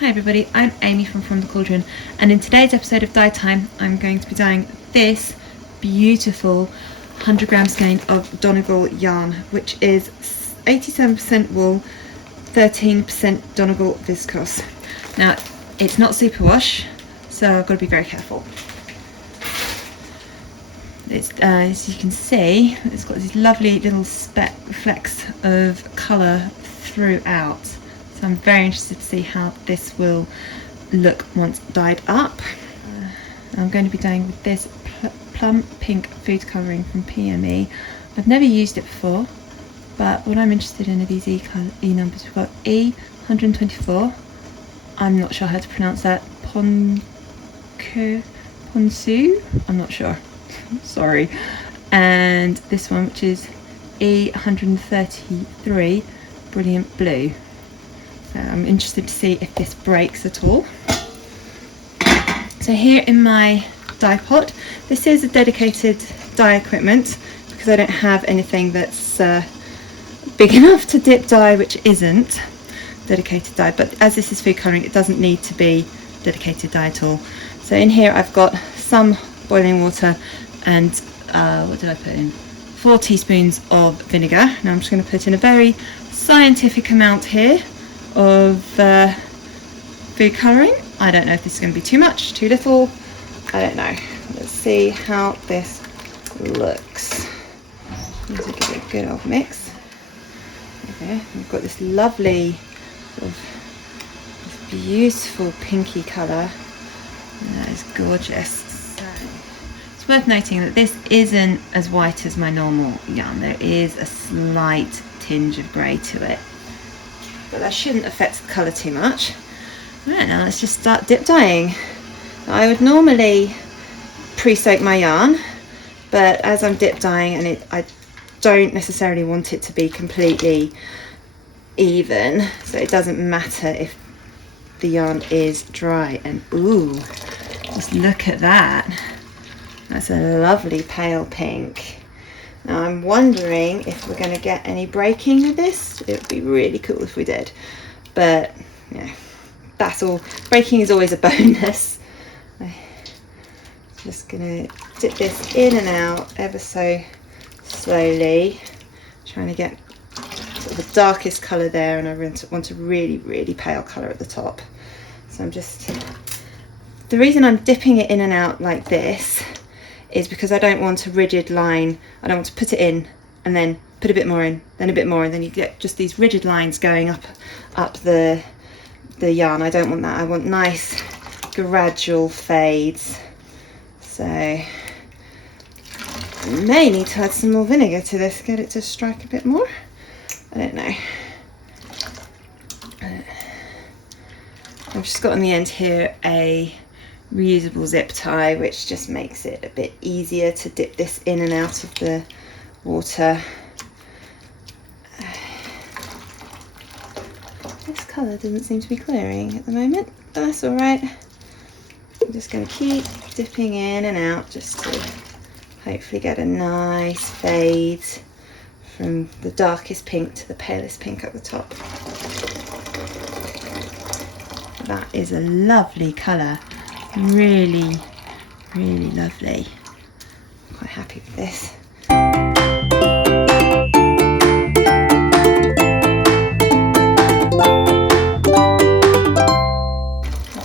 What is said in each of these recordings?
Hi everybody, I'm Amy from the Cauldron, and in today's episode of Dye Time I'm going to be dyeing this beautiful 100 gram skein of Donegal yarn, which is 87% wool, 13% Donegal viscose. Now it's not superwash, so I've got to be very careful. It's, as you can see, it's got these lovely little flecks of colour throughout. So I'm very interested to see how this will look once dyed up. I'm going to be dyeing with this Plum Pink food colouring from PME. I've never used it before, but what I'm interested in are these E numbers. We've got E124, I'm not sure how to pronounce that, Ponceau, I'm not sure, sorry, and this one which is E133, Brilliant Blue. So I'm interested to see if this breaks at all. So here in my dye pot, this is a dedicated dye equipment because I don't have anything that's big enough to dip dye which isn't dedicated dye, but as this is food colouring it doesn't need to be dedicated dye at all. So in here I've got some boiling water and what did I put in? 4 teaspoons of vinegar. Now I'm just going to put in a very scientific amount here of food colouring. I don't know if this is going to be too much, too little, I don't know. Let's see how this looks. Need to give it a good old mix. Okay, we've got this lovely, this beautiful pinky colour. That is gorgeous. So, it's worth noting that this isn't as white as my normal yarn. There is a slight tinge of grey to it, but that shouldn't affect the colour too much. Right, now let's just start dip dyeing. I would normally pre-soak my yarn, but as I'm dip dyeing and I don't necessarily want it to be completely even, so it doesn't matter if the yarn is dry. And ooh, just look at that. That's a lovely pale pink. Now I'm wondering if we're going to get any breaking with this. It would be really cool if we did, but yeah, that's all. Breaking is always a bonus. I'm just going to dip this in and out ever so slowly, trying to get sort of the darkest colour there, and I want a really pale colour at the top. So I'm just, the reason I'm dipping it in and out like this is because I don't want a rigid line. I don't want to put it in and then put a bit more in, then a bit more, and then you get just these rigid lines going up the yarn. I don't want that. I want nice gradual fades. So I may need to add some more vinegar to this, get it to strike a bit more. I don't know. I've just got on the end here a reusable zip tie, which just makes it a bit easier to dip this in and out of the water. This colour doesn't seem to be clearing at the moment, but that's alright. I'm just going to keep dipping in and out just to hopefully get a nice fade from the darkest pink to the palest pink at the top. That is a lovely colour. Really lovely. I'm quite happy with this.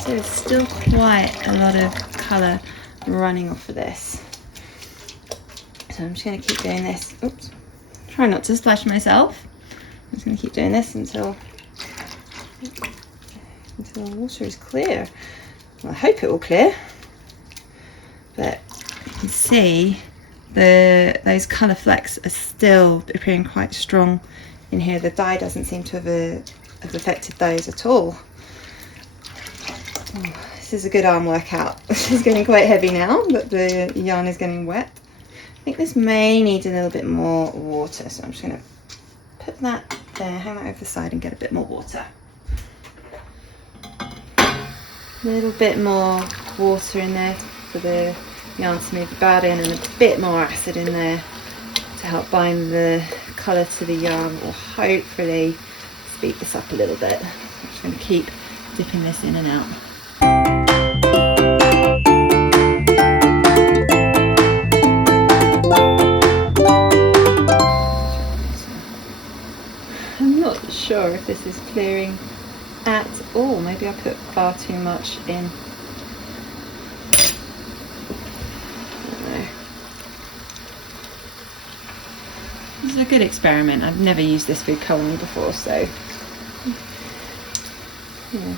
So there's still quite a lot of colour running off of this. So I'm just going to keep doing this. Oops. Try not to splash myself. I'm just going to keep doing this until the water is clear. Well, I hope it will clear, but you can see those colour flecks are still appearing quite strong in here. The dye doesn't seem to have affected those at all. Oh, this is a good arm workout. This is getting quite heavy now that the yarn is getting wet. I think this may need a little bit more water, so I'm just going to put that there, hang that over the side and get a bit more water. A little bit more water in there for the yarn to move about in, and a bit more acid in there to help bind the colour to the yarn, will hopefully speed this up a little bit. I'm just going to keep dipping this in and out. I'm not sure if this is clearing at all. Maybe I put far too much in. This is a good experiment. I've never used this food colouring before, so yeah.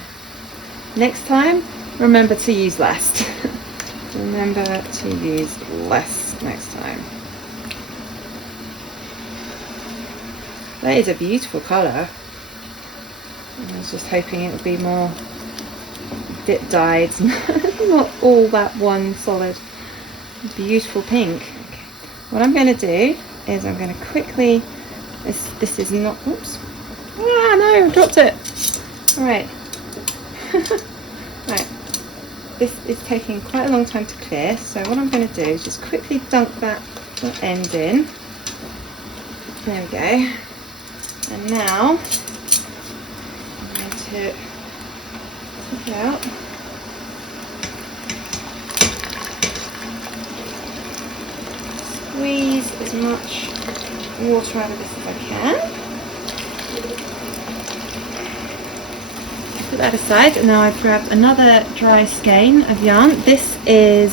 Next time, remember to use less. Remember to use less next time. That is a beautiful colour. I was just hoping it would be more dip dyed, not all that one solid beautiful pink. Okay. What I'm going to do is I'm going to quickly, this is not, oops, ah no, I dropped it. Alright. Right, this is taking quite a long time to clear, so what I'm going to do is just quickly dunk that end in. There we go. And now I'm going to take it out. Squeeze as much water out of this as I can. Put that aside, and now I've grabbed another dry skein of yarn. This is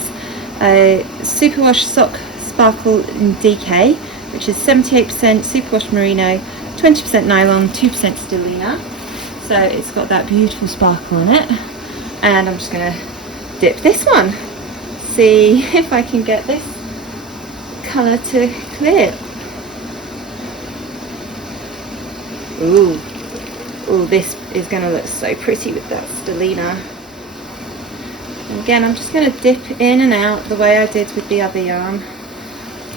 a Superwash Sock Sparkle DK, which is 78% Superwash Merino, 20% nylon, 2% Stellina. So it's got that beautiful sparkle on it. And I'm just going to dip this one. See if I can get this colour to clear. Ooh. Ooh, this is going to look so pretty with that Stellina. And again, I'm just going to dip in and out the way I did with the other yarn,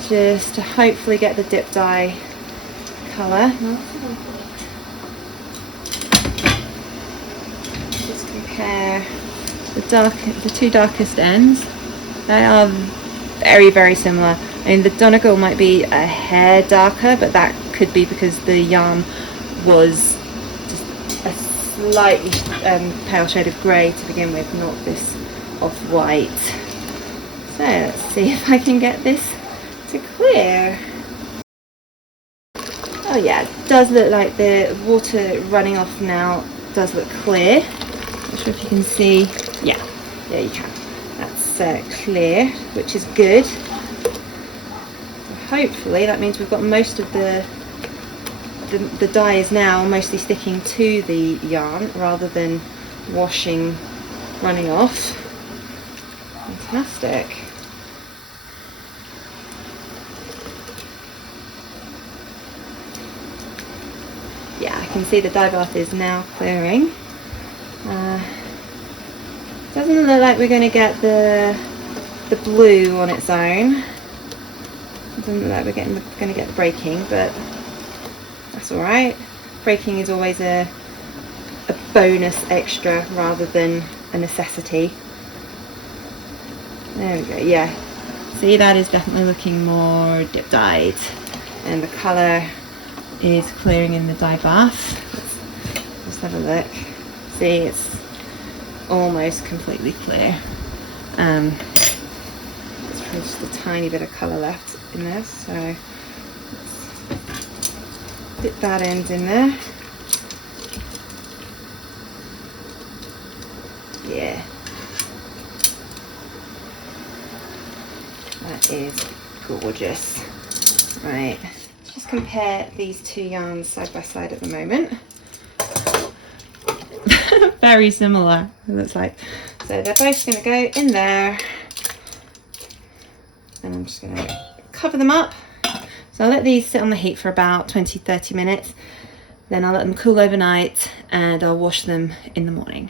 just to hopefully get the dip dye colour. Just compare the two darkest ends. They are very, very similar. I mean, the Donegal might be a hair darker, but that could be because the yarn was a slightly pale shade of grey to begin with, not this off-white. So let's see if I can get this to clear. Oh yeah, it does look like the water running off now does look clear. Not sure if you can see. Yeah, there you can. That's clear, which is good. So hopefully that means we've got most of the dye is now mostly sticking to the yarn rather than washing, running off. Fantastic. Yeah, I can see the dye bath is now clearing. Doesn't look like we're going to get the blue on its own. Doesn't look like we're going to get the breaking, but that's alright. Breaking is always a bonus extra rather than a necessity. There we go, yeah. See, that is definitely looking more dip dyed. And the colour is clearing in the dye bath. Let's have a look. See, it's almost completely clear. There's probably just a tiny bit of colour left in there, so let's dip that end in there. Yeah. That is gorgeous. Right, just compare these two yarns side by side at the moment. Very similar, it looks like. So they're both going to go in there, and I'm just going to cover them up. So I'll let these sit on the heat for about 20-30 minutes, then I'll let them cool overnight and I'll wash them in the morning.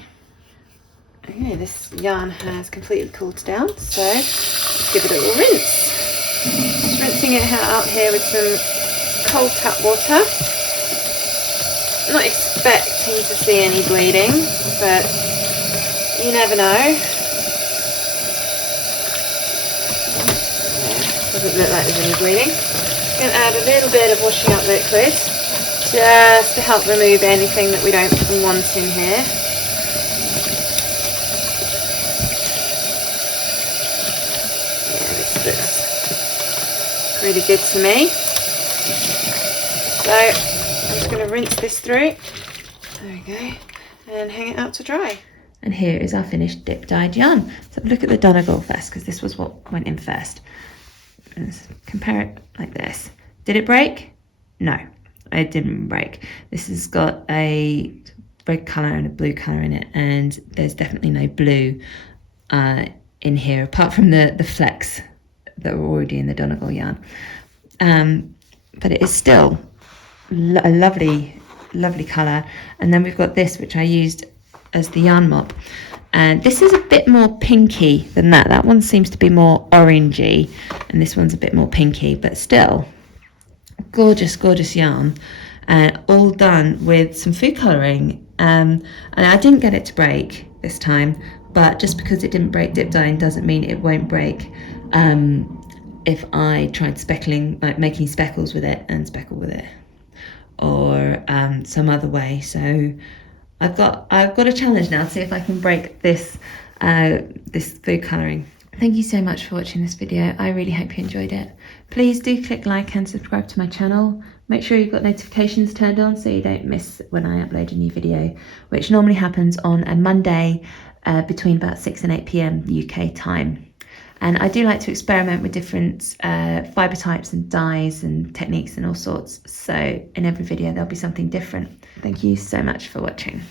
Okay, this yarn has completely cooled down, so let's give it a little rinse. Just rinsing it out here with some cold tap water. Not expecting to see any bleeding, but you never know. Doesn't look like there's any bleeding. I'm going to add a little bit of washing up liquid just to help remove anything that we don't want in here. really good to me. So I'm just going to rinse this through. There we go. And hang it out to dry. And here is our finished dip dyed yarn. So look at the Donegal first, because this was what went in first. Let's compare it like this. Did it break? No, it didn't break. This has got a red colour and a blue colour in it, and there's definitely no blue in here, apart from the flecks that were already in the Donegal yarn. But it is still a lovely colour. And then we've got this, which I used as the yarn mop, and this is a bit more pinky than that. That one seems to be more orangey, and this one's a bit more pinky, but still gorgeous yarn, and all done with some food colouring. And I didn't get it to break this time, but just because it didn't break dip dyeing doesn't mean it won't break if I tried speckling, like making speckles with it and speckle with it, or some other way. So I've got a challenge now to see if I can break this this food colouring. Thank you so much for watching this video. I really hope you enjoyed it. Please do click like and subscribe to my channel. Make sure you've got notifications turned on so you don't miss when I upload a new video, which normally happens on a Monday between about 6 and 8 PM UK time. And I do like to experiment with different fibre types and dyes and techniques and all sorts. So in every video there'll be something different. Thank you so much for watching.